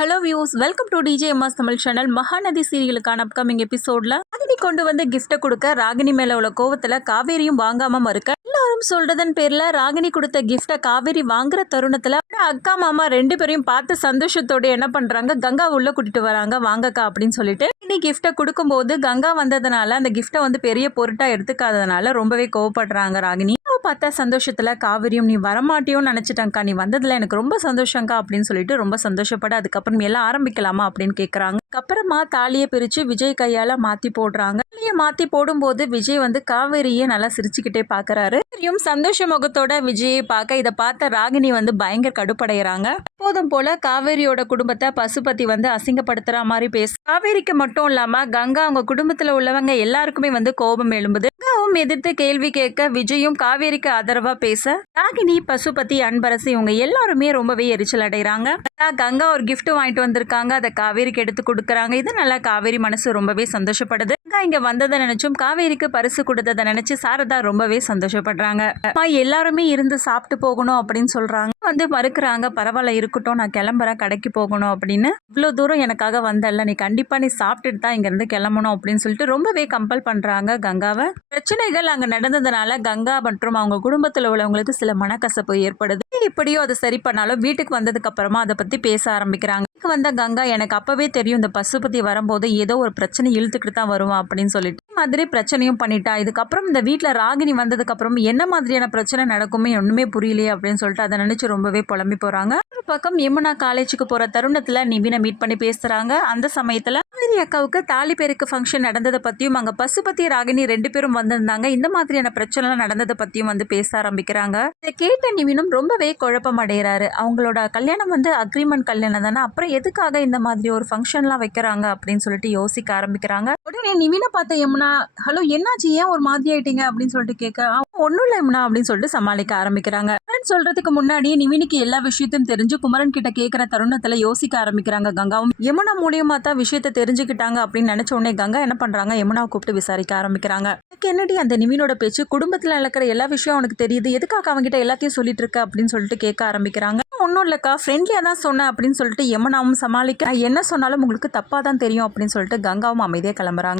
Hello views, welcome to DJMS Tamil channel. Mahanadi சீரியலுக்கான upcoming எபிசோட்ல ராகினி கொண்டு வந்து கிஃப்ட்டை கொடுக்க ராகினி மேல உள்ள கோவத்துல காவேரியும் வாங்காம மறுக்க எல்லாரும் சொல்றதன் பேர்ல ராகினி கொடுத்த கிஃப்ட்டை காவேரி வாங்குற தருணத்துல அக்கா மாமா ரெண்டு பேரையும் பார்த்து சந்தோஷத்தோட என்ன பண்றாங்க, கங்கா உள்ள கூட்டிட்டு வராங்க வாங்கக்கா அப்படின்னு சொல்லிட்டு. இனி கிஃப்ட்டை கொடுக்கும்போது கங்கா வந்ததுனால அந்த கிஃப்ட்டை வந்து பெரிய பொருட்டா எடுத்துக்காததுனால ரொம்பவே கோவப்படுறாங்க ராகினி. பார்த்தா சந்தோஷத்துல காவிரியும் நீ வரமாட்டியோன்னு நினைச்சிட்டங்கக்கா, நீ வந்ததுல எனக்கு ரொம்ப சந்தோஷங்கா அப்படின்னு சொல்லிட்டு ரொம்ப சந்தோஷப்பட அதுக்கப்புறம் எல்லாம் ஆரம்பிக்கலாமா அப்படின்னு கேட்குறாங்க. அப்புறமா தாலியை பிரிச்சு விஜய் கையால மாத்தி போடுறாங்க. தாலியை மாத்தி போடும்போது விஜய் வந்து காவேரியே நல்லா சிரிச்சுக்கிட்டே பாக்குறாரு. சந்தோஷ முகத்தோட விஜயை பார்க்க இதை பார்த்த ராகினி வந்து பயங்கர கடுப்படைகிறாங்க. எப்போதும் போல காவேரியோட குடும்பத்தை பசுபதி வந்து அசிங்கப்படுத்துற மாதிரி பேச காவேரிக்கு மட்டும் இல்லாம கங்கா அவங்க குடும்பத்துல உள்ளவங்க எல்லாருக்குமே வந்து கோபம் எழும்புது. கங்காவும் எதிர்த்து கேள்வி கேட்க விஜயும் காவேரிக்கு ஆதரவா பேச ராகினி, பசுபதி, அன்பரசு இவங்க எல்லாருமே ரொம்பவே எரிச்சல் அடைகிறாங்க. கங்கா ஒரு கிஃப்ட் வாங்கிட்டு வந்திருக்காங்க, அதை காவேரிக்கு எடுத்து கொடுக்குறாங்க. இது நல்லா காவேரி மனசு ரொம்பவே சந்தோஷப்படுது. கங்கா இங்க வந்ததை நினைச்சும் காவேரிக்கு பரிசு கொடுத்ததை நினைச்சு சாரதா ரொம்பவே சந்தோஷப்படுறாங்க. எல்லாருமே இருந்து சாப்பிட்டு போகணும் அப்படின்னு சொல்றாங்க. வந்து மறுக்கிறாங்க, பரவாயில்ல இருக்கட்டும், நான் கிளம்புறேன், கடைக்கு போகணும் அப்படின்னு. இவ்வளவு தூரம் எனக்காக வந்தல்ல, நீ கண்டிப்பா நீ சாப்பிட்டுட்டு தான் இங்க இருந்து கிளம்பணும் அப்படின்னு சொல்லிட்டு ரொம்பவே கம்பல் பண்றாங்க கங்காவை. பிரச்சனைகள் அங்க நடந்ததுனால கங்கா மற்றும் அவங்க குடும்பத்துல உள்ளவங்களுக்கு சில மனக்கசப்பு ஏற்படுது. எப்படியோ அதை சரி பண்ணாலும் வீட்டுக்கு வந்ததுக்கு அப்புறமா அதை பத்தி பேச ஆரம்பிக்கிறாங்க. வந்த கங்கா, எனக்கு அப்பவே தெரியும் இந்த பசுபதி வரும்போது ஏதோ ஒரு பிரச்சனை இழுத்துக்கிட்டு தான் வருவான் அப்படின்னு சொல்லிட்டு மாதிரி பிரச்சனையும் பண்ணிட்டா. இதுக்கப்புறம் இந்த வீட்டுல ராகினி வந்ததுக்கு அப்புறம் என்ன மாதிரியான பிரச்சனை நடக்குமே ஒண்ணுமே புரியலையே அப்படின்னு சொல்லிட்டு அதை நினைச்சு ரொம்பவே புலம்பி போறாங்க. ஒரு பக்கம் யமுனா காலேஜுக்கு போற தருணத்துல நிவினை மீட் பண்ணி பேசுறாங்க. அந்த சமயத்துல காவேரி அக்காவுக்கு தாலி பேருக்கு ஃபங்க்ஷன் நடந்ததை பத்தியும் அங்க பசுபதி ராகினி ரெண்டு பேரும் வந்திருந்தாங்க, இந்த மாதிரியான பிரச்சனை நடந்ததை பத்தியும் வந்து பேச ஆரம்பிக்கிறாங்க. இதை கேட்ட நிவினும் ரொம்பவே குழப்பம் அடைகிறாரு. அவங்களோட கல்யாணம் வந்து அக்ரிமெண்ட் கல்யாணம் தானே, அப்புறம் எதுக்காக இந்த மாதிரி ஒரு ஃபங்க்ஷன்லாம் வைக்கிறாங்க அப்படின்னு சொல்லிட்டு யோசிக்க ஆரம்பிக்கிறாங்க. உடனே நிவினை பார்த்த யமுனா, ஹலோ என்னாச்சு, ஏன் ஒரு மாதிரி ஆயிட்டீங்க அப்படின்னு சொல்லிட்டு கேட்க, ஒன்னும் இல்லை யமுனா அப்படின்னு சொல்லிட்டு சமாளிக்க ஆரம்பிக்கிறாங்க. சொல்றதுக்கு முன்னாடி நிவினுக்கு எல்லா விஷயத்தையும் தெரிஞ்சு குமரன் கிட்ட கேட்கிற தருணத்துல யோசிக்க ஆரம்பிக்கிறாங்க. கங்காவும் யமுனா மூலியமா தான் விஷயத்தை தெரிஞ்சுக்கிட்டாங்க அப்படின்னு நினைச்ச உடனே கங்கா என்ன பண்றாங்க, யமுனாவை கூப்பிட்டு விசாரிக்க ஆரம்பிக்கிறாங்க. என்னடி அந்த நிவினோட பேச்சு, குடும்பத்துல நடக்கிற எல்லா விஷயம் அவனுக்கு தெரியுது, எதுக்காக அவங்ககிட்ட எல்லாத்தையும் சொல்லிட்டு இருக்க அப்படின்னு சொல்லிட்டு கேட்க ஆரம்பிக்கிறாங்க. ஒன்னும் இல்லக்கா, ஃப்ரெண்ட்லியா தான் சொன்னேன் அப்படின்னு சொல்லிட்டு யமுனாவும் சமாளிக்க, என்ன சொன்னாலும் உங்களுக்கு தப்பா தான் தெரியும் அப்படின்னு சொல்லிட்டு கங்காவும் அமைதியா கிளம்புறாங்க.